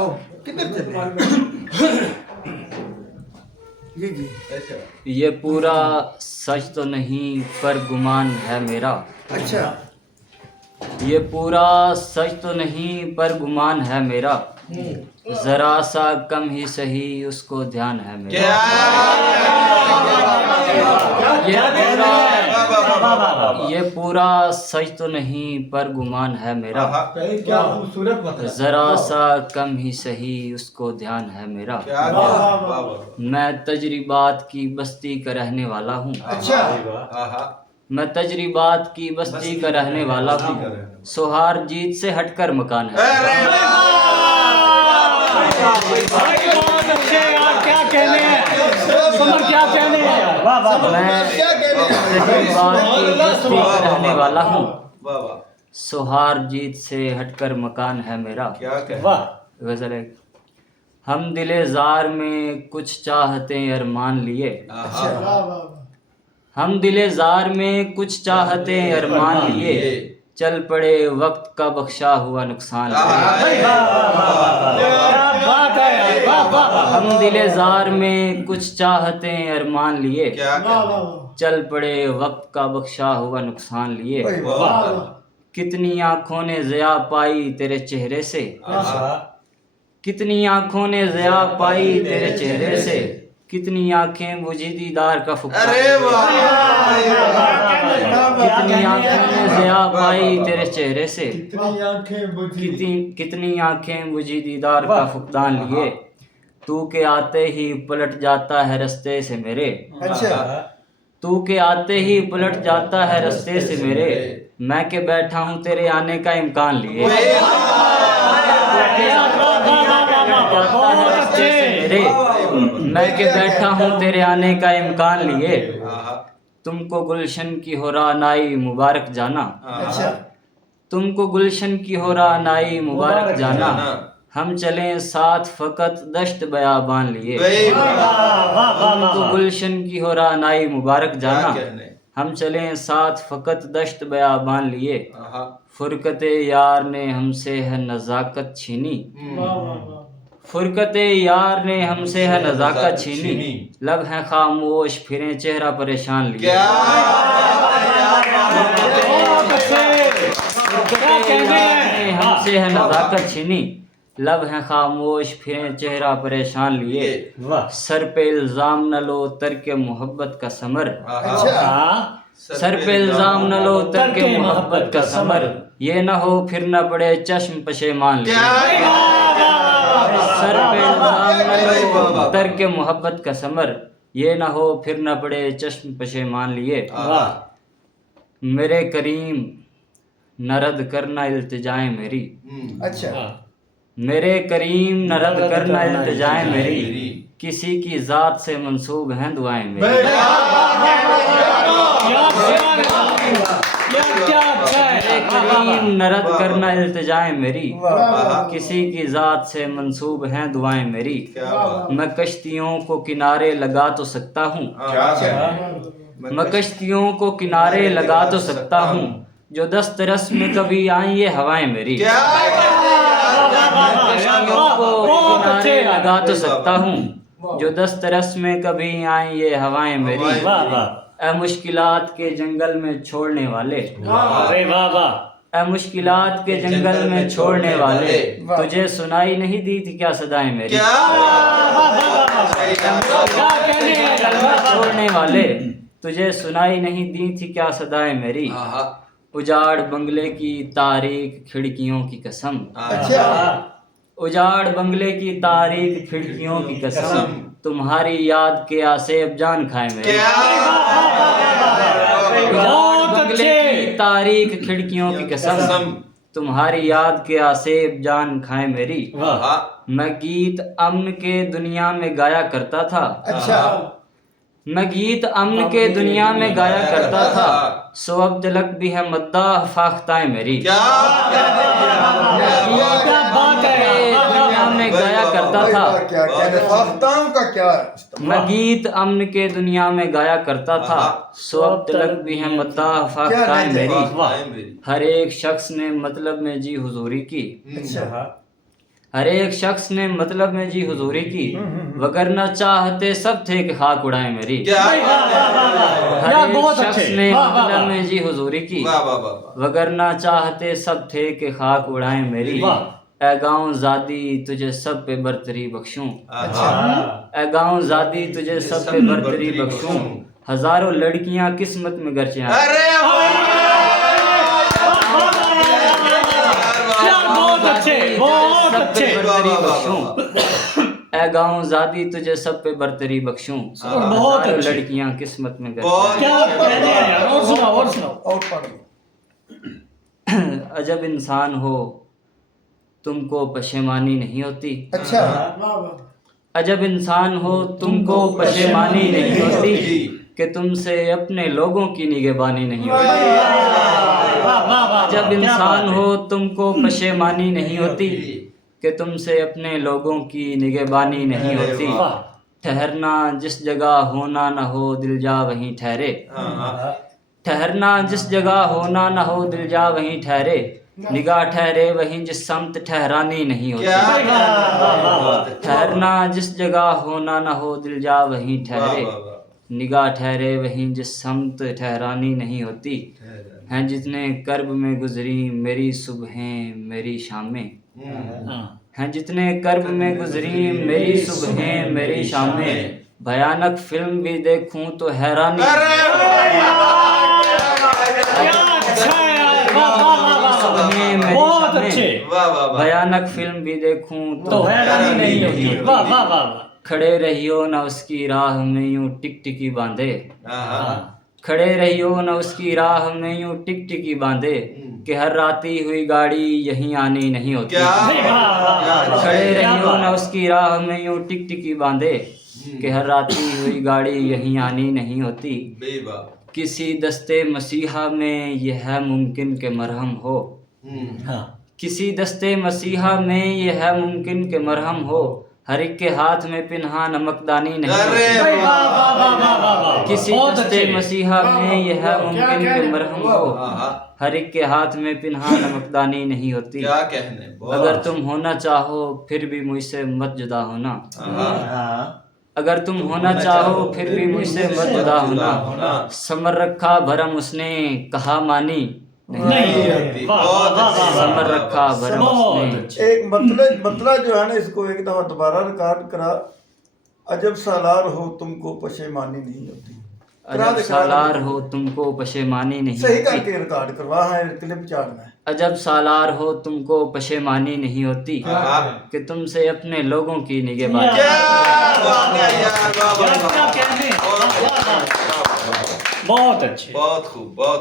हो किधर चले? जी जी। ये पूरा सच तो नहीं पर गुमान है मेरा। अच्छा। ये पूरा सच तो नहीं पर गुमान है मेरा। जरा सा कम ही सही उसको ध्यान है मेरा। ये पूरा सच तो नहीं पर गुमान है मेरा। क्या खूबसूरत बात है। जरा सा कम ही सही उसको ध्यान है मेरा। मैं तजरीबात की बस्ती का रहने वाला हूँ। अच्छा। मैं तजरीबात की बस्ती का रहने वाला हूँ। सोहार जीत से हटकर मकान है। क्या कहने हैं समर, क्या कहने हैं? वाह वाह। मैं तजरीबात की बस्ती का रहने वाला हूँ। सोहार जीत से हटकर मकान है मेरा। वाह। गजल है। हम दिले जार में कुछ चाहते अरमान लिए। हम दिले जार में कुछ चाहते अरमान लिए। चल पड़े वक्त का बख्शा हुआ नुकसान लिए। हम दिले जार में कुछ चाहते अरमान लिए। चल पड़े वक्त का बख्शा हुआ नुकसान लिए। कितनी आंखों ने ज़िया पाई तेरे चेहरे से। कितनी आंखों ने ज़िया पाई तेरे चेहरे से। कितनी आंखें बुझी दीदार का फुकदान। कितनी आंखों ने ज़िया पाई तेरे चेहरे से। कितनी आंखें बुझी दीदार का फुकदान लिए। तू के आते ही पलट जाता है रास्ते से मेरे। अच्छा। तू के आते ही पलट जाता है रास्ते से मेरे। मैं के बैठा हूँ तेरे आने का इम्कान लिए। मैं के बैठा हूँ तेरे आने का इम्कान लिए। तुमको गुलशन की हो रानाई मुबारक जाना। अच्छा। तुमको गुलशन की हो रानाई मुबारक जाना। हम चलें साथ फकत दश्त बयाबान लिए। तुमको गुलशन की हो रानाई मुबारक जाना। हम चलें साथ फकत दश्त बयाबान लिए। फुरकते यार ने हमसे है नज़ाकत छीनी। फुरकते यार ने हमसे है नज़ाकत छीनी। लब है खामोश फिरें चेहरा परेशान लिए। हमसे है नज़ाकत छीनी। लब है खामोश फिरें चेहरा परेशान लिए। सर पे इल्जाम न लो तरके मोहब्बत का समर। सर पे इल्जाम न लो तरके मोहब्बत का समर। ये न हो फिर न पड़े चश्म पशेमान लिए। सर पे इल्जाम न लो तरके मोहब्बत का समर। ये न हो फिर न पड़े चश्म पशेमान लिए। मेरे करीम न रद्द करना इल्तिजाएं मेरी। अच्छा। मेरे करीम न रद्द करना इल्तिजाएं मेरी। किसी की जात से मंसूब हैं दुआएं मेरी। मेरे करीम न रद्द करना इल्तिजाएं मेरी। किसी की जात से मंसूब हैं दुआएं मेरी। मैं कश्तियों को किनारे लगा तो सकता हूँ। मैं कश्तियों को किनारे लगा तो सकता हूँ। जो दस्तरस में कभी आई ये हवाएं मेरी। कश्तियों को किनारे लगा तो सकता हूँ। जो दस्तरस में कभी आई ये हवाएं मेरी। ए मुश्किलात के जंगल में छोड़ने वाले। ए मुश्किलात के जंगल में छोड़ने वाले। तुझे सुनाई नहीं दी थी क्या सदाएं मेरी। छोड़ने वाले तुझे सुनाई नहीं दी थी क्या सदाएं मेरी। उजाड़ बंगले की तारीक खिड़कियों की कसम। उजाड़ बंगले की तारीक खिड़कियों की कसम। तुम्हारी याद के आसेब जान खाए मेरी। उजाड़ बंगले की तारीक खिड़कियों की कसम। तुम्हारी याद के आसेब जान खाए मेरी। मैं गीत अमन के दुनिया में गाया करता था। अच्छा। मैं गीत अमन के दुनिया में गाया करता था। सो अब तलक भी है मद्दाह फाख्ताएं मेरी। दुनिया में गाया करता था। मैं गीत अमन के दुनिया में गाया करता था। सो अब तलक भी है मद्दाह फाख्ताएं मेरी। हर एक शख्स ने मतलब में जी हुजूरी की। हर एक शख्स ने मतलब में जी हुजूरी की, वगरना चाहते सब थे कि खाक उड़ाए मेरी। वाह वाह वाह वाह हर यार एक बहुत शख्स अच्छे ने वाह वाह मतलब वाह में जी हुजूरी की, वाह वाह वाह वाह। वगरना चाहते सब थे कि खाक उड़ाए मेरी। वाह। ए गाँव ज़ादी तुझे सब पे बरतरी बख्शूं, अच्छा ए गाँव ज़ादी तुझे सब पे बरतरी बख्शूं, हजारों लड़कियां किस्मत में गर्चे आए। अरे यार बहुत अच्छे बहुत सब पे अच्छे बरतरी वाह, वाह, बख्शूं, ए गाँव ज़ादी तुझे सब पे बरतरी बख्शूं, बहुत हजारों अच्छे। लड़कियां किस्मत में बहुत गर्चे क्या कहने हैं यार और सुनाओ और सुनाओ और पढ़ लो। आए। अजब इंसान हो तुमको पशेमानी नहीं होती, अच्छा अजब इंसान हो तुमको पशेमानी नहीं होती, कि तुमसे अपने लोगों की निगहबानी नहीं होती। वाह वाह वाह जब क्या इंसान बात है। हो तुमको पशेमानी नहीं होती, कि तुमसे अपने लोगों की निगहबानी नहीं अरे होती। वाह ठहरना जिस जगह होना न हो दिल जा वहीं ठहरे, ठहरना जिस जगह होना न हो दिल जा वहीं ठहरे, निगाह ठहरे वहीं जिस समत ठहरानी नहीं होती। क्या ठहरना जिस जगह होना न हो दिल जा वहीं ठहरे, निगाह ठहरे वहीं जिस समत ठहरानी नहीं होती। हैं जितने कर्ब में गुजरी मेरी सुबहें मेरी शामें, हाँ। हैं जितने कर्ब में गुजरी मेरी सुबहें मेरी शामें, भयानक फिल्म भी देखूं तो हैरानी। क्या अच्छा है यार वाह वाह वाह वाह सुबहें मेरी बहुत शामें, अच्छे वाह वाह वाह। भयानक फिल्म भी देखूं तो हैरानी नहीं होती वाह वाह वाह वाह खड़े रहियो न उसकी राह में यूं टिक टिकी बांधे, हाँ। खड़े रहियो न उसकी राह में यूं टिक टिकी बांधे, कि हर राती हुई गाड़ी यहीं आनी नहीं होती। क्या नहीं, वाह, वाह, वाह, वाह। खड़े क्या रहियो बात न है। उसकी राह में यूं टिक टिकी बांधे, कि हर राती हुई गाड़ी यहीं आनी नहीं होती। बेवा। किसी दस्ते मसीहा में यह है मुमकिन के मरहम हो, हाँ किसी दस्ते मसीहा में यह है मुमकिन के मरहम हो, हर एक के हाथ में पिन्हा नमकदानी नहीं अरे होती। वाह वाह वाह वाह वाह वाह किसी बहुत दस्ते अच्छे मसीहा में यह है मुमकिन के मरहम हो, हाँ। हर एक के हाथ में पिन्हा नमकदानी नहीं होती। क्या कहने अगर तुम होना चाहो फिर भी मुझसे मत जुदा होना, हाँ। अगर तुम होना चाहो फिर भी मुझसे मत जुदा होना, समर रखा भरम उसने कहा मानी नहीं वाह वाह वाह वाह समर रखा भरम बहुत उसने। अच्छे एक मतलब जो है ना, इसको एक दफा दोबारा रिकॉर्ड करा। अजब सालार हो तुमको पशेमानी नहीं होती। करा अजब दे, सालार करा दे। हो तुमको पशेमानी नहीं सही होती, करके रिकॉर्ड करवा है, क्लिप चाड़ना है। अजब सालार हो तुमको पशेमानी नहीं होती, हाँ। कि तुमसे अपने लोगों की निगहबानी। क्या बात है यार, वाह वाह यार वाह। क्या कहने बहुत बहुत अच्छे खूब बहुत